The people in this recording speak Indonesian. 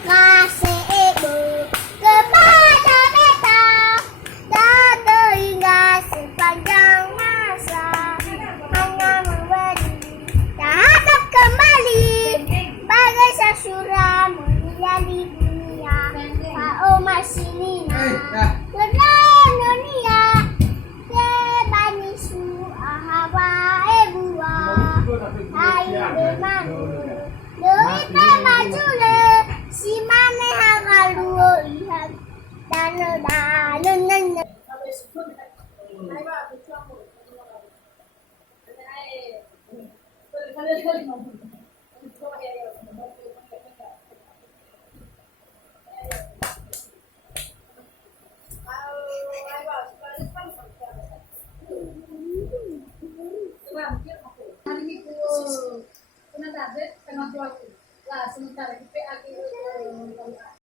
Kasih ibu kepada beta dan hingga sepanjang masa hanya memberi terhadap kembali bagai sasura menjadi dunia kau masih nina karena dunia kebani su ahaba ebua ayu demanu doi pemajule si mane hagaluo ihan dan hari Minggu tengah target tengah jual lah sementara di PA